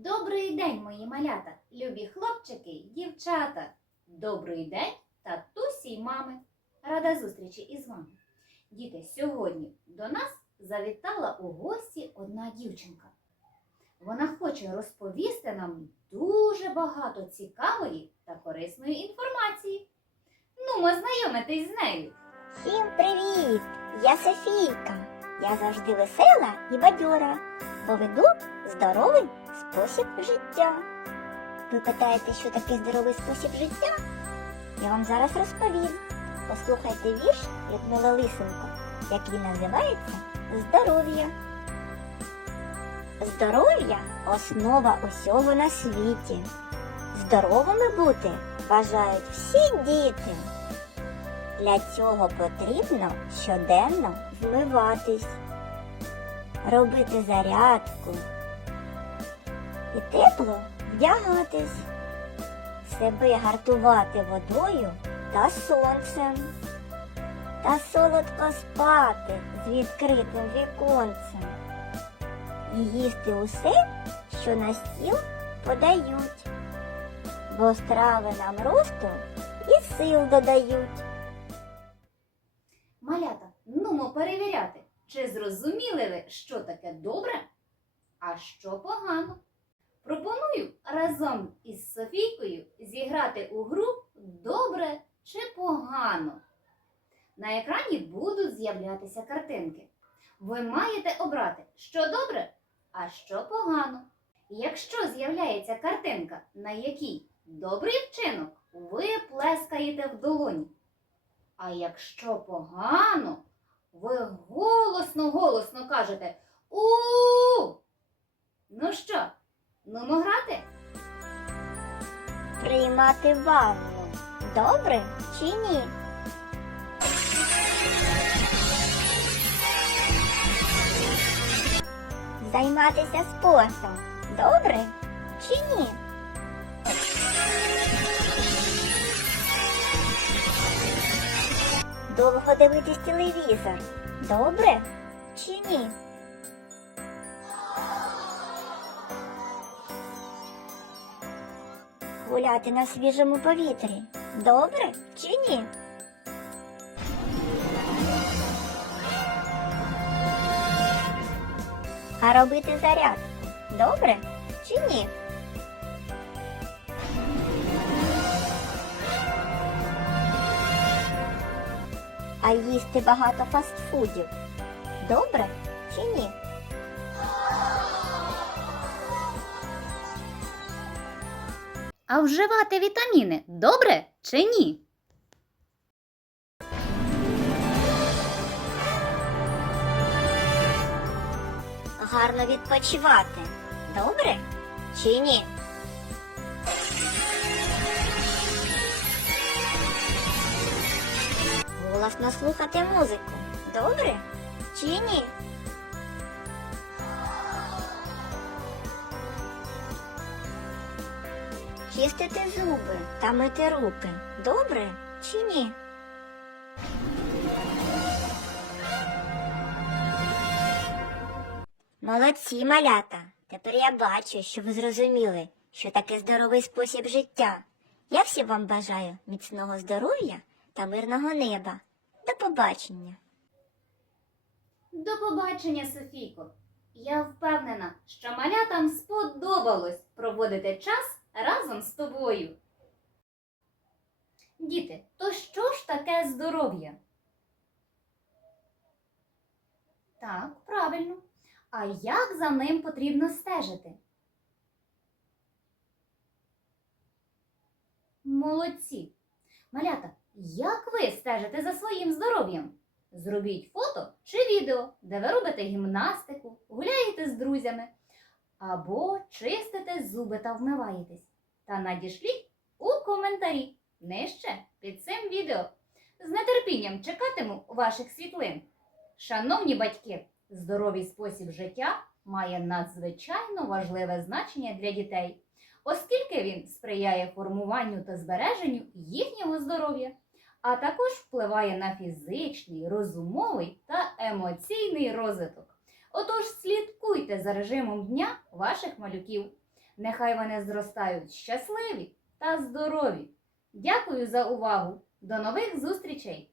Добрий день, мої малята, любі хлопчики дівчата. Добрий день, татусі й мами. Рада зустрічі із вами. Діти, сьогодні до нас завітала у гості одна дівчинка. Вона хоче розповісти нам дуже багато цікавої та корисної інформації. Ну, ми знайомитись з нею. Всім привіт! Я Софійка. Я завжди весела і бадьора, бо веду здоровий спосіб життя. Ви питаєте, що таке здоровий спосіб життя? Я вам зараз розповім. Послухайте вірш Людмила Лисенко, який називається Здоров'я. Здоров'я основа усього на світі. Здоровими бути бажають всі діти. Для цього потрібно щоденно вмиватись, робити зарядку і тепло вдягатись, себе гартувати водою та сонцем, та солодко спати з відкритим віконцем і їсти усе, що на стіл подають, бо страви нам росту і сил додають. Малята, нумо перевіряти, чи зрозуміли ви, що таке добре, а що погано. Пропоную разом із Софійкою зіграти у гру добре чи погано. На екрані будуть з'являтися картинки. Ви маєте обрати, що добре, а що погано. Якщо з'являється картинка, на якій добрий вчинок, ви плескаєте в долоні. А якщо погано, ви голосно голосно кажете у. Ну що, нумо грати? Приймати ванну добре чи ні? Займатися спортом добре чи ні? Довго дивитись телевізор добре чи ні? Гуляти на свіжому повітрі добре чи ні? А робити зарядку добре чи ні? А їсти багато фастфудів добре чи ні? А вживати вітаміни добре чи ні? Гарно відпочивати добре чи ні? Голосно слухати музику добре чи ні? Чистити зуби та мити руки добре чи ні? Молодці, малята. Тепер я бачу, що ви зрозуміли, що таке здоровий спосіб життя. Я всім вам бажаю міцного здоров'я та мирного неба. До побачення. До побачення, Софійко. Я впевнена, що малятам сподобалось проводити час разом з тобою. Діти, то що ж таке здоров'я? Так, правильно. А як за ним потрібно стежити? Молодці! Малята, як ви стежите за своїм здоров'ям? Зробіть фото чи відео, де ви робите гімнастику, гуляєте з друзями або чистите зуби та вмиваєтесь. Та надішліть у коментарі нижче під цим відео. З нетерпінням чекатиму ваших світлин. Шановні батьки, здоровий спосіб життя має надзвичайно важливе значення для дітей, оскільки він сприяє формуванню та збереженню їхнього здоров'я а також впливає на фізичний, розумовий та емоційний розвиток. Отож, слідкуйте за режимом дня ваших малюків. Нехай вони зростають щасливі та здорові. Дякую за увагу! До нових зустрічей!